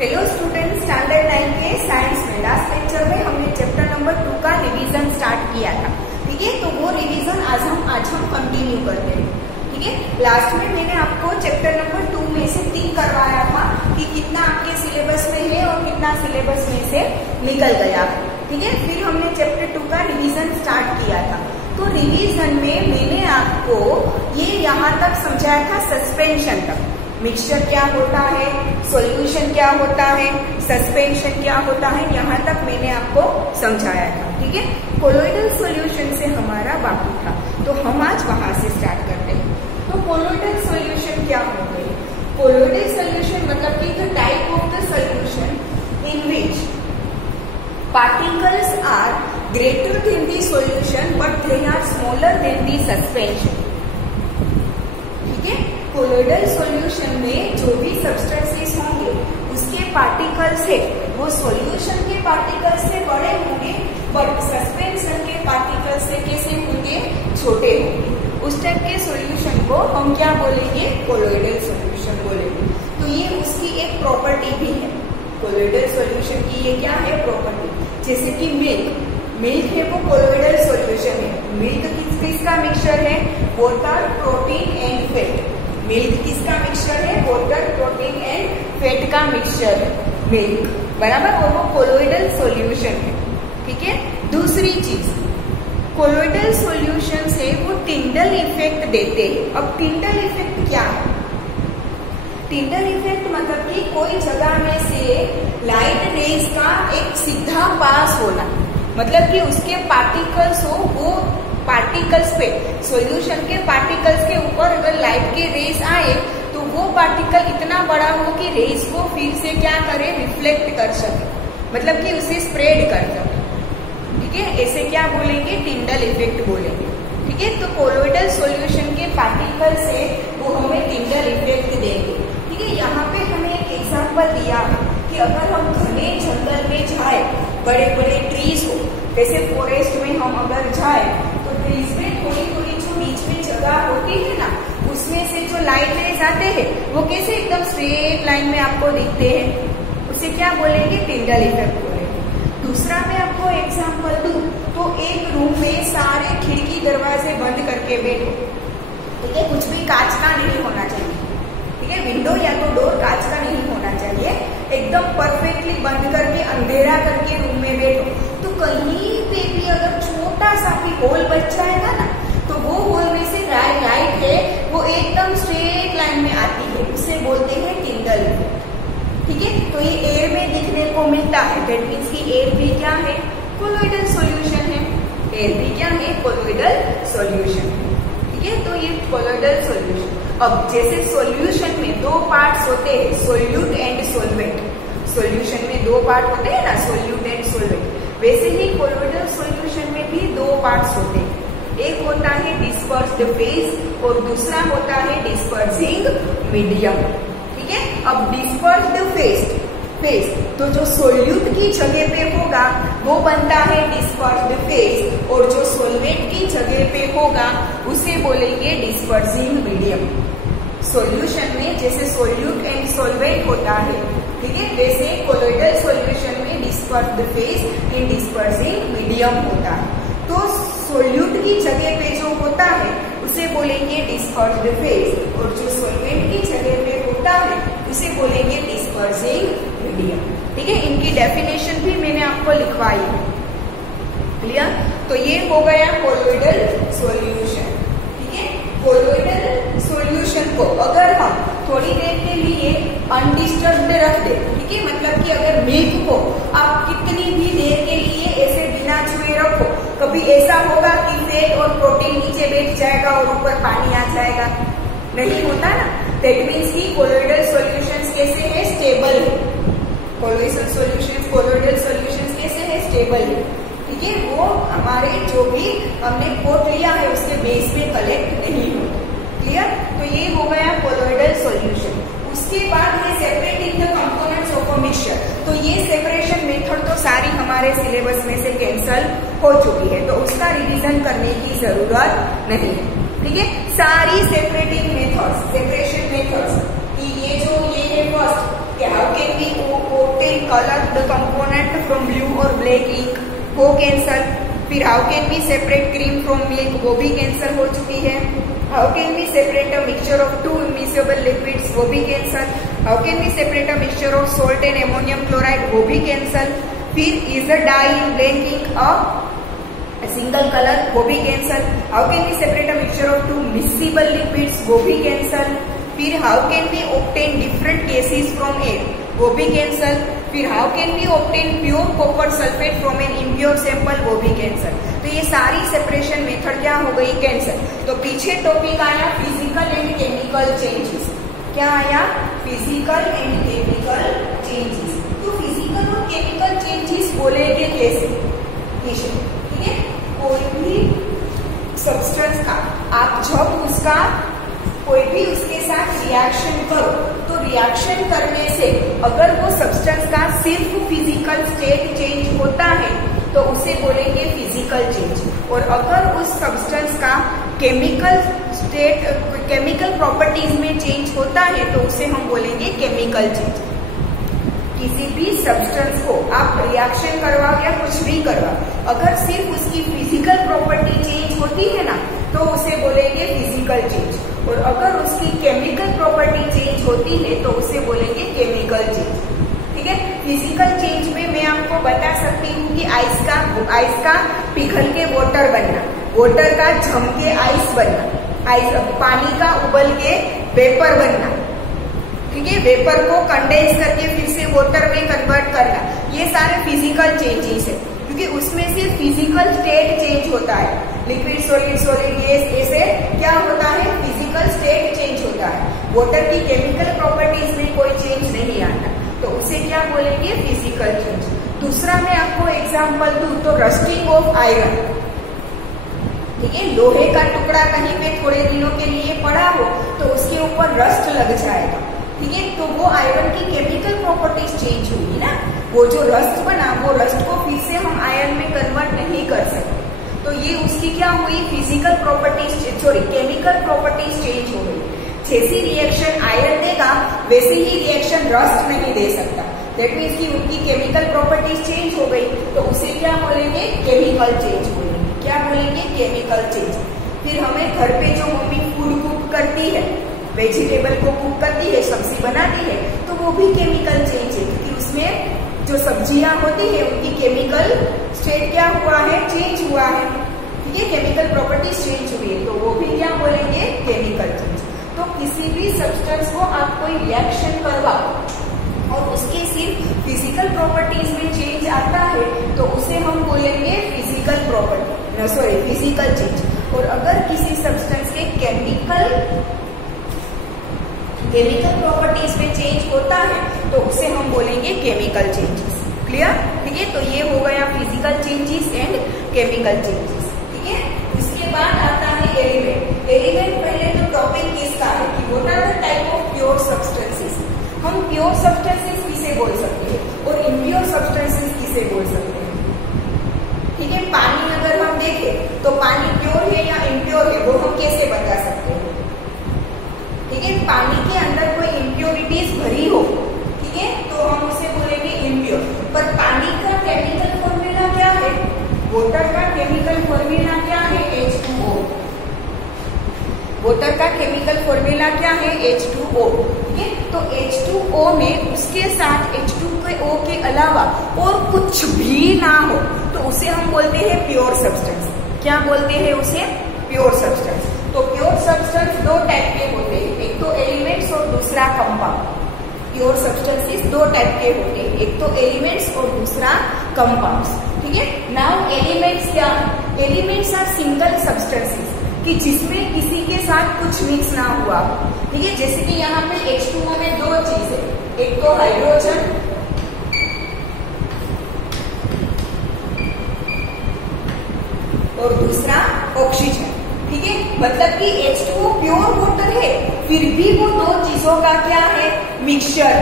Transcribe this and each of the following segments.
Hello student, standard 9 के science में last lecture में हमने चैप्टर नंबर 2 का रिवीजन स्टार्ट किया था। ठीक है, तो वो रिवीजन आज हम कंटिन्यू करते हैं। ठीक है, लास्ट में मैंने आपको चैप्टर नंबर 2 में से टिक करवाया था कि कितना आपके सिलेबस में है और कितना सिलेबस में से निकल गया। ठीक है, फिर हमने चैप्टर 2 का रिवीजन स्टार्ट किया था। तो रिवीजन में मैंने आपको ये यहाँ तक समझाया था, सस्पेंशन तक। मिक्सचर क्या होता है, सॉल्यूशन क्या होता है, सस्पेंशन क्या होता है, यहाँ तक मैंने आपको समझाया था। ठीक है, कोलोइडल सॉल्यूशन से हमारा बाकी था, तो हम आज वहां से स्टार्ट करते हैं। तो कोलोइडल सॉल्यूशन क्या होते हैं? कोलोइडल सॉल्यूशन मतलब कि the type of the solution in which particles are greater than the solution but they are smaller than the suspension. ठीक है, कोलोइडल सॉल्यूशन में जो भी सब्सटेंसेस होंगे उसके पार्टिकल्स है वो सॉल्यूशन के पार्टिकल्स से बड़े होंगे, बट सस्पेंशन के पार्टिकल्स से कैसे होंगे? छोटे होंगे। उस टाइप के सॉल्यूशन को हम क्या बोलेंगे? कोलोइडल सॉल्यूशन बोलेंगे। तो ये उसकी एक प्रॉपर्टी भी है। कोलोइडल सॉल्यूशन की ये क्या है? प्रॉपर्टी। जैसे कि मिल्क है वो कोलोइडल सॉल्यूशन है। मिल्क किसका मिक्सचर है? Water, protein and fat. Milk किसका मिक्सचर है? वाटर, प्रोटीन एंड फैट का मिक्सचर है मिल्क, बराबर, और वो कोलोइडल सॉल्यूशन है। ठीक है, दूसरी चीज, कोलोइडल सॉल्यूशन से वो टिंडल इफेक्ट देते हैं। अब टिंडल इफेक्ट क्या है? टिंडल इफेक्ट मतलब कि कोई जगह में से लाइट रेज का एक सीधा पास होना, मतलब कि उसके पार्टिकल्स हो, वो पार्टिकल्स पे, सॉल्यूशन के पार्टिकल्स के ऊपर अगर लाइट के रेज आए तो वो पार्टिकल इतना बड़ा हो कि रेज को फिर से क्या करे? रिफ्लेक्ट कर सके, मतलब कि उसे स्प्रेड कर सके। ठीक है, ऐसे क्या बोलेंगे? टिंडल इफेक्ट बोलेंगे। ठीक है, तो कोलोइडल सॉल्यूशन के पार्टिकल से वो हमें टिंडल इफेक्ट देंगे। ठीक है, यहाँ पे हमें एक एग्जाम्पल दिया है कि अगर हम घने जंगल में जाए, बड़े बड़े ट्रीज हो, जैसे फॉरेस्ट में हम अगर जाए तो ट्रीज में थोड़ी थोड़ी जो बीच में जगह होती है ना, उसमें से जो लाइट रेज आते हैं वो कैसे एकदम स्ट्रेट लाइन में आपको दिखते हैं, उसे क्या बोलेंगे? टिंडल इफेक्ट बोलेंगे। दूसरा मैं आपको एग्जाम्पल दूं तो एक रूम में सारे खिड़की दरवाजे बंद करके बैठो। ठीक है, कुछ भी कांच का नहीं होना चाहिए। ठीक है, विंडो या तो डोर कांच का नहीं होना चाहिए, एकदम परफेक्टली बंद करके अंधेरा करके रूम में बैठो। तो कहीं पे भी अगर छोटा सा भी होल बच जाएगा ना, तो वो होल में से लाइट है वो एकदम स्ट्रेट लाइन में आती है, उसे बोलते हैं टिंडल इफेक्ट। ठीक है, तो ये एयर में दिखने को मिलता है। दैट मीन्स की एयर भी क्या है? कोलोइडल सॉल्यूशन है। एयर भी क्या है? Colloidal solution. ठीक है, तो ये कोलोइडल सॉल्यूशन। अब जैसे सॉल्यूशन में दो पार्ट्स होते हैं, सोल्यूट एंड सोलवेंट। सॉल्यूशन में दो पार्ट होते हैं ना, सोल्यूट एंड सोलवेंट, वैसे ही कोलोइडल सॉल्यूशन में भी दो पार्ट्स होते हैं। एक होता है डिस्पर्स्ड फेज और दूसरा होता है डिस्पर्सिंग मीडियम। ठीक है, अब डिस्पर्स्ड फेज तो जो सोल्यूट की जगह पे होगा वो बनता है डिस्पर्स्ड फेज, और जो सोलवेंट की जगह पे होगा उसे बोलेंगे डिस्पर्सिंग मीडियम। सॉल्यूशन में जैसे सोल्यूट एंड सोलवेंट होता है, ठीक है, वैसे कोलोइडल सॉल्यूशन में dispersed phase and dispersing medium होता है। तो सोल्यूट की जगह पे जो होता है उसे बोलेंगे डिस्पर्स्ड फेज, और जो सोलवेंट की जगह पे होता है उसे बोलेंगे डिस्पर्सिंग मीडियम। ठीक है, इनकी डेफिनेशन भी मैंने आपको लिखवाई है। क्लियर? तो ये हो गया कोलोइडल सॉल्यूशन। ठीक है, कोलोइडल सॉल्यूशन को अगर हम थोड़ी देर के लिए अनडिस्टर्ब्ड रख दे, ठीक है, मतलब कि अगर मिल्क को आप कितनी भी देर के लिए ऐसे बिना छुए रखो, कभी ऐसा होगा कि फैट और प्रोटीन नीचे बैठ जाएगा और ऊपर पानी आ जाएगा? नहीं होता ना। दैट मीन्स की कोलोइडल सॉल्यूशंस कैसे है? स्टेबल है। कोलोइडल सॉल्यूशंस कैसे है? स्टेबल है। ठीक है, वो हमारे जो भी हमने पोट लिया है उसके बेस में कलेक्ट नहीं होते। क्लियर? तो ये हो गया कोलोइडल सॉल्यूशन। उसके बाद है separating the components of a mixture. तो ये सेपरेशन मेथड तो सारी हमारे सिलेबस में से कैंसल हो चुकी है, तो उसका रिवीजन करने की जरूरत नहीं है। ठीक है, सारी सेपरेटिंग मेथड्स, सेपरेशन मेथड्स, कि ये जो ये है फर्स्ट, कि how can we colour the component from blue और ब्लैक इंक, वो कैंसल। फिर how can we separate cream from milk, वो भी कैंसल हो चुकी है। How can we separate a mixture of two immiscible liquids, वो भी cancel. How can we separate a mixture of salt and ammonium chloride, वो भी कैंसल। फिर is a dye in black ink a single colour, वो भी cancel. How can we separate a mixture of two miscible liquids, वो भी cancel. फिर how can we obtain different gases from air, वो भी कैंसल। फिर how can we obtain pure copper sulphate from an impure sample, वो भी cancel. तो ये सारी सेपरेशन मेथड क्या हो गई, कैंसल। तो पीछे टॉपिक आया फिजिकल एंड केमिकल चेंजेस। क्या आया, फिजिकल एंड केमिकल चेंजेस। तो फिजिकल और केमिकल चेंजेस बोलेंगे कैसे, ठीक है। कोई भी सब्सटेंस का आप जब उसका कोई भी उसके साथ रिएक्शन करो तो रिएक्शन करने से अगर वो सब्सटेंस का सिर्फ फिजिकल स्टेट चेंज होता है तो उसे बोलेंगे फिजिकल चेंज, और अगर उस सब्सटेंस का केमिकल स्टेट केमिकल प्रॉपर्टीज में चेंज होता है तो उसे हम बोलेंगे केमिकल चेंज। किसी भी सब्सटेंस को आप रिएक्शन करवाओ या कुछ भी करवाओ, अगर सिर्फ उसकी फिजिकल प्रॉपर्टी चेंज होती है ना तो उसे बोलेंगे फिजिकल चेंज, और अगर उसकी केमिकल प्रॉपर्टी चेंज होती है तो उसे बोलेंगे केमिकल चेंज। ठीक है, फिजिकल चेंज में मैं आपको बता सकती हूँ कि आइस का पिघल के वाटर बनना, वाटर का जम के आइस बनना, पानी का उबल के वेपर बनना, ठीक है, वेपर को कंडेंस करके फिर से वाटर में कन्वर्ट करना, ये सारे फिजिकल चेंजेस है, क्योंकि उसमें सिर्फ फिजिकल स्टेट चेंज होता है। लिक्विड सॉलिड सॉलिड गैस, ऐसे क्या होता है, फिजिकल स्टेट चेंज होता है। वाटर की केमिकल प्रॉपर्टीज में कोई चेंज नहीं आता, तो उसे क्या बोलेंगे, फिजिकल चेंज। दूसरा मैं आपको एग्जांपल दूं तो रस्टिंग ऑफ आयरन, ठीक है, लोहे का टुकड़ा कहीं पे थोड़े दिनों के लिए पड़ा हो तो उसके ऊपर रस्ट लग जाएगा, ठीक है, तो वो आयरन की केमिकल प्रॉपर्टीज चेंज होगी ना, वो जो रस्ट बना वो रस्ट को फिर से हम आयरन में कन्वर्ट नहीं कर सकते, तो ये उसकी क्या हुई, physical properties sorry chemical properties change हो गई। जैसी रिएक्शन आयरन देगा वैसे ही रिएक्शन रस्ट नहीं दे सकता, दैट मीन्स की उनकी केमिकल प्रॉपर्टीज चेंज हो गई, तो उसे क्या बोलेंगे, केमिकल चेंज बोलेंगे। क्या बोलेंगे, केमिकल चेंज। फिर हमें घर पे जो मम्मी फूड कुक करती है, वेजिटेबल को कुक करती है, सब्जी बनाती है, तो वो भी केमिकल चेंज है, क्योंकि उसमें जो सब्जियां होती है उनकी केमिकल स्टेट क्या हुआ है, चेंज हुआ है, ठीक है, केमिकल प्रॉपर्टीज चेंज हुई है, तो वो भी क्या बोलेंगे, केमिकल चेंज। तो किसी भी सब्सटेंस को आप कोई रिएक्शन करवाओ और उसके सिर्फ फिजिकल प्रॉपर्टीज में चेंज आता है तो उसे हम बोलेंगे physical property sorry physical change. और अगर किसी सब्सटेंस के केमिकल प्रॉपर्टीज में चेंज होता है तो उसे हम बोलेंगे केमिकल चेंजेस। क्लियर, ठीक है, तो ये हो गया physical changes and chemical changes. ठीक है, इसके बाद आता है एलिमेंट। एलिमेंट पहले तो टॉपिक किसका है कि what are the type of pure substances. हम प्योर सब्सटेंसेस किसे बोल सकते हैं और इम्प्योर सब्सटेंसेस किसे बोल सकते हैं। ठीक है, पानी अगर हम देखें तो पानी प्योर है या इम्प्योर है वो हम कैसे बता सकते हैं। ठीक है, पानी के अंदर कोई इम्प्योरिटीज भरी हो, ठीक है, तो हम उसे बोलेंगे इम्प्योर। पर पानी का केमिकल फॉर्मूला क्या है, वाटर का केमिकल फॉर्मूला क्या है, H2O। वाटर का केमिकल फॉर्मूला क्या है, H2O। ठीक है, तो H2O में उसके साथ H2O के अलावा और कुछ भी ना हो तो उसे हम बोलते हैं प्योर सब्सटेंस। क्या बोलते हैं उसे, प्योर सब्सटेंस। तो प्योर सब्सटेंस दो टाइप के होते हैं, एक तो एलिमेंट्स और दूसरा कंपाउंड। प्योर सब्सटेंसेस दो टाइप के होते हैं, एक तो एलिमेंट्स और दूसरा कंपाउंड्स। ठीक है, नाउ एलिमेंट्स क्या है, एलिमेंट्स आर सिंगल सब्सटेंसेस कि जिसमें किसी के साथ कुछ मिक्स ना हुआ। ठीक है, जैसे कि यहाँ पे H2O में दो चीज है, एक तो हाइड्रोजन और दूसरा ऑक्सीजन। ठीक है, मतलब कि H2O प्योर वाटर है फिर भी वो दो चीजों का क्या है, मिक्सचर।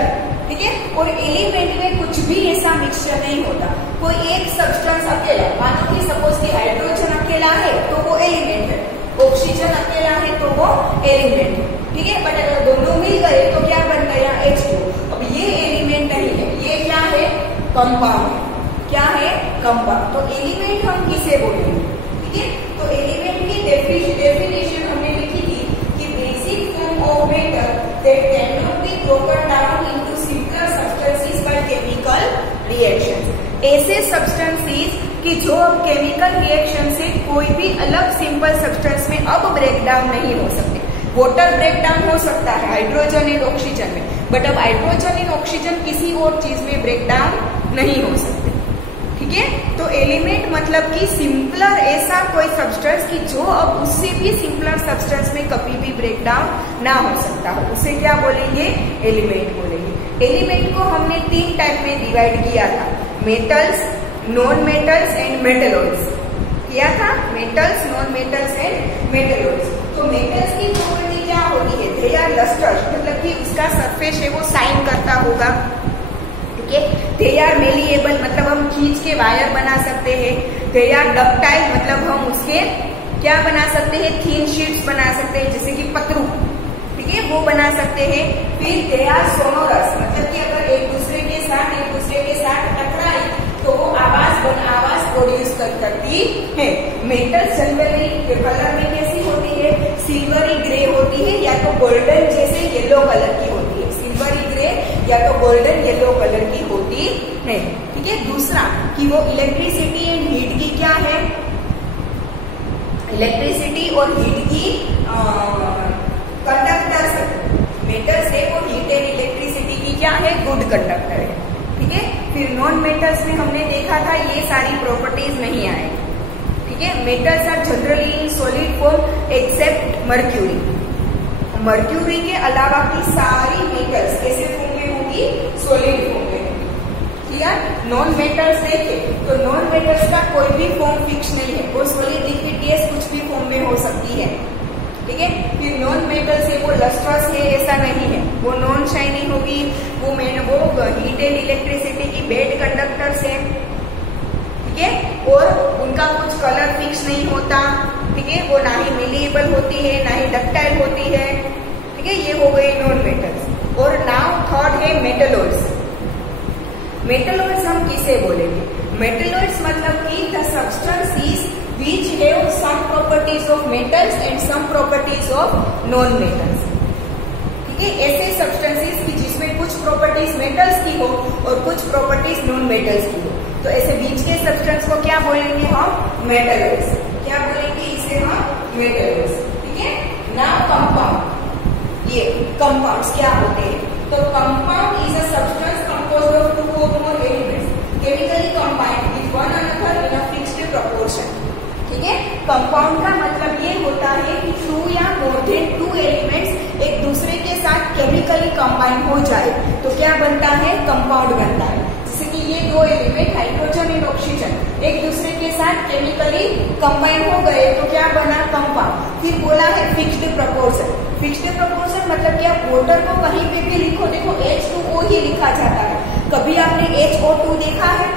ठीक है, और एलिमेंट में कुछ भी ऐसा मिक्सचर नहीं होता, कोई एक सब्सटेंस अकेला, मानो कि सपोज कि हाइड्रोजन अकेला है तो वो एलिमेंट है, ऑक्सीजन अकेला है तो वो एलिमेंट है। ठीक है, बट अगर दोनों मिल गए तो क्या बन गया, H2O। अब ये एलिमेंट नहीं है, ये क्या है, कंपाउंड है। क्या है? कंपाउंड। तो एलिमेंट हम किसे बोलेंगे? ठीक है, तो एलिमेंट की डेफिनेशन हमने लिखी थी कि basic form of matter that can not be broken down into simpler substances by chemical reactions. ऐसे सब्सटेंसेस कि जो अब केमिकल रिएक्शन से कोई भी अलग सिंपल सब्सटेंस में अब ब्रेक डाउन नहीं हो सकते। वाटर ब्रेक डाउन हो सकता है हाइड्रोजन एंड ऑक्सीजन में, बट अब हाइड्रोजन एंड ऑक्सीजन किसी और चीज में ब्रेक डाउन नहीं हो सकते। ठीक है, तो एलिमेंट मतलब कि सिंपलर ऐसा कोई सब्सटेंस कि जो अब उससे भी सिंपलर सब्सटेंस में कभी भी ब्रेक डाउन ना हो सकता हो, उसे क्या बोलेंगे? एलिमेंट बोलेंगे। एलिमेंट को हमने 3 टाइप में डिवाइड किया था, metals, non metals and metalloids किया था। Metals, non metals and metalloids. तो मेटल्स की प्रॉपर्टी क्या होती है? दे आर लस्टर्स, मतलब कि उसका सरफेस है वो शाइन करता होगा। ठीक है, दे आर मेलिएबल, मतलब हम खींच के वायर बना सकते हैं। दे आर डक्टाइल, मतलब हम उसके क्या बना सकते हैं? थीन शीट्स बना सकते हैं, जैसे कि पतरू, ठीक है, वो बना सकते हैं। फिर दे आर सोनोरस, मतलब कि अगर एक दूसरे के साथ टकराए तो वो आवाज प्रोड्यूस करती है। मेटल जनरली कलर में कैसी होती है? सिल्वरी ग्रे होती है या तो गोल्डन जैसे येलो कलर की होती है। सिल्वरी ग्रे या तो गोल्डन येलो कलर की होती है। ठीक है, दूसरा कि वो इलेक्ट्रिसिटी एंड हीट की क्या है? इलेक्ट्रिसिटी और हीट की कंडक्टर है। मेटल से वो हीट एंड इलेक्ट्रिसिटी की क्या है? गुड कंडक्टर है। ठीक है, फिर नॉन मेटल्स में हमने देखा था ये सारी प्रॉपर्टीज नहीं आएगी। ठीक है, metals are generally in solid form except mercury. Mercury के अलावा की सारी मेटल्स कैसे फॉर्म में होगी? सॉलिड फॉर्म में होगी। क्लियर? नॉन मेटल्स देखे तो नॉन मेटल्स का कोई भी फॉर्म फिक्स नहीं है, वो सॉलिड, लिक्विड, गैस कुछ भी फॉर्म में हो सकती है। ठीक है, फिर नॉन मेटल से वो लस्ट्रस है ऐसा नहीं है, वो नॉन शाइनिंग होगी, वो हीट एंड इलेक्ट्रिसिटी की बेड कंडक्टर्स है। ठीक है, और उनका कुछ कलर फिक्स नहीं होता। ठीक है, वो ना ही मेलिएबल होती है ना ही डक्टाइल होती है। ठीक है, ये हो गई नॉन मेटल्स। और नाउ थर्ड है मेटलॉइड्स। मेटलॉइड्स हम किसे बोलेंगे? मेटलॉइड्स मतलब कि the substances which have some properties of metals and some properties of non metals। ठीक है, ऐसे सब्सटेंसेस की जिसमें कुछ प्रॉपर्टीज मेटल्स की हो और कुछ प्रॉपर्टीज नॉन मेटल्स की हो, तो ऐसे बीच के सब्सटेंस को क्या बोलेंगे हम? मेटलॉइड्स। क्या बोलेंगे इसे हम? मेटलॉइड्स। ठीक है, नाउ कंपाउंड। ये कंपाउंड्स क्या होते हैं? तो compound is a substance composed of 2 or more elements chemically combined with one another in a fixed proportion. ठीक है, कंपाउंड का मतलब ये होता है कि 2 या मोर देन 2 एलिमेंट्स एक दूसरे के साथ केमिकली कंबाइन हो जाए तो क्या बनता है? कंपाउंड बनता है। जैसे कि ये 2 एलिमेंट हाइड्रोजन एंड ऑक्सीजन एक दूसरे के साथ केमिकली कंबाइन हो गए तो क्या बना? कंपाउंड। फिर बोला है फिक्स्ड प्रोपोर्शन। फिक्स्ड प्रोपोर्शन मतलब क्या? वाटर को कहीं पे भी लिखो, देखो H2O ही लिखा जाता है। कभी आपने HO2 देखा है?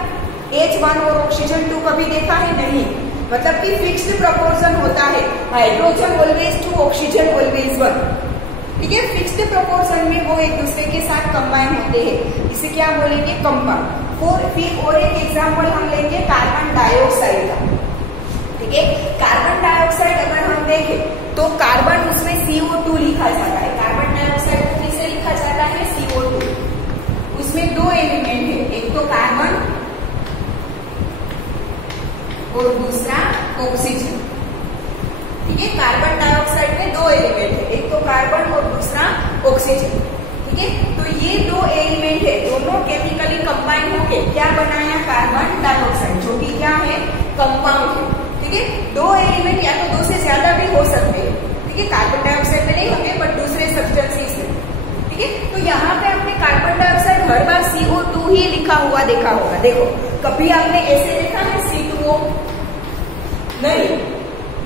H1 और ऑक्सीजन 2 कभी देखा है? नहीं। मतलब कि फिक्स्ड प्रोपोर्शन होता है, हाइड्रोजन ऑलवेज 2, ऑक्सीजन ऑलवेज 1। ठीक है, फिक्स्ड प्रोपोर्शन में वो एक दूसरे के साथ कंबाइन होते हैं, इसे क्या बोलेंगे? कंपाउंड। फिर और एक एग्जाम्पल हम लेंगे कार्बन डाइऑक्साइड का। ठीक है, कार्बन डाइऑक्साइड अगर हम देखें तो कार्बन उसमें CO2 लिखा जाता है। कार्बन डाइऑक्साइड को किसे लिखा जाता है? CO2। उसमें 2 एलिमेंट है, एक तो कार्बन और दूसरा ऑक्सीजन। ठीक है, कार्बन डाइऑक्साइड में 2 एलिमेंट है, एक तो कार्बन और दूसरा ऑक्सीजन। ठीक है, तो ये 2 एलिमेंट है, दोनों केमिकली कंबाइन होके क्या बनाया? कार्बन डाइऑक्साइड, जो कि क्या है? कंपाउंड है। ठीक है, 2 एलिमेंट या तो 2 से ज्यादा भी हो सकते हैं। ठीक है, कार्बन डाइऑक्साइड में नहीं होंगे बट दूसरे सब्सटेंसेस में। ठीक है, तो यहाँ पे आपने कार्बन डाइऑक्साइड हर बार CO2 ही लिखा हुआ देखा होगा। देखो, कभी आपने ऐसे देखा है C2O? नहीं।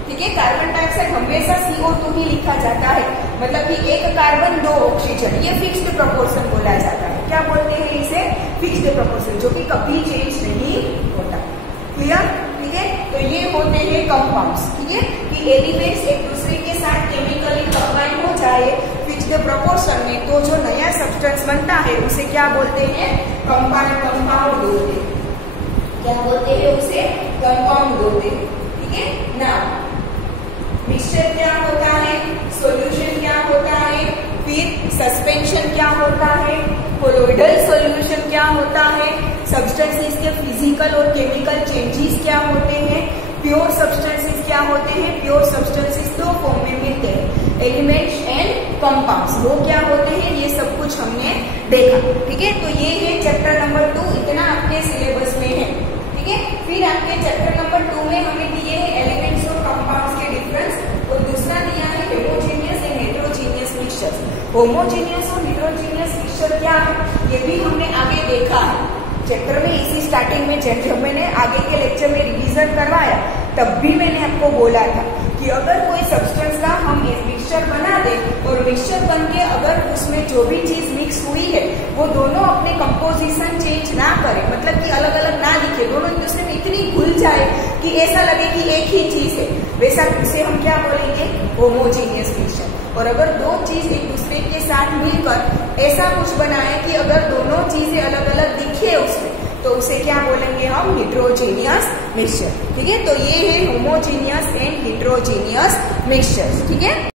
ठीक है, कार्बन डाइऑक्साइड हमेशा CO2 ही लिखा जाता है, मतलब कि 1 कार्बन 2 ऑक्सीजन, ये फिक्स्ड प्रोपोर्शन बोला जाता है। क्या बोलते हैं इसे? फिक्स्ड प्रोपोर्शन, जो कि कभी चेंज नहीं होता। क्लियर? ठीक है, तो ये होते हैं कंपाउंड्स। ठीक है, कि एलिमेंट्स एक दूसरे के साथ केमिकली कंबाइन हो जाए फिक्स्ड प्रोपोर्शन में, तो जो नया सब्सटेंस बनता है उसे क्या बोलते हैं? कंपाउंड बोलते हैं। कंपाउंड होते हैं, ठीक है ना। मिक्सचर क्या होता है, सॉल्यूशन क्या होता है, फिर सस्पेंशन क्या होता है, कोलोइडल सॉल्यूशन क्या होता है, सब्सटेंसेस के फिजिकल और केमिकल चेंजेस क्या होते हैं, प्योर सब्सटेंसेस क्या होते हैं। प्योर सब्सटेंसेस दो फॉर्म में मिलते हैं, एलिमेंट्स एंड कंपाउंड्स, वो क्या होते हैं, ये सब कुछ हमने देखा, ठीक है। तो ये है चैप्टर नंबर 2, इतना आपके सिलेबस में है, ठीक है। फिर आपके चैप्टर नंबर 2 में हमें दिए है एलिमेंट्स और कंपाउंड्स के डिफरेंस, और दूसरा दिया है homogeneous and heterogeneous mixture. Homogeneous और हेटेरोजेनियस मिक्सचर क्या है, ये भी हमने आगे देखा है चैप्टर में। इसी स्टार्टिंग में जब मैंने आगे के लेक्चर में रिवीजन करवाया, तब भी मैंने आपको बोला था कि अगर कोई सब्सटेंस का हम मिक्सचर बना दे और मिक्सचर बन के अगर उसमें जो भी चीज मिक्स हुई है वो दोनों अपने कंपोजिशन चेंज ना करे, मतलब कि अलग अलग ना दिखे, दोनों एक दूसरे में इतनी घुल जाए कि ऐसा लगे कि एक ही चीज है, वैसा उसे हम क्या बोलेंगे, होमोजेनियस मिक्सचर। और अगर दो चीज एक दूसरे के साथ मिलकर ऐसा कुछ बनाए कि अगर दोनों चीजें अलग अलग दिखे उसमें, तो उसे क्या बोलेंगे हम, हेटेरोजेनियस मिक्सचर, ठीक है। तो ये है होमोजेनियस एंड हेटेरोजेनियस मिक्सचर, ठीक है।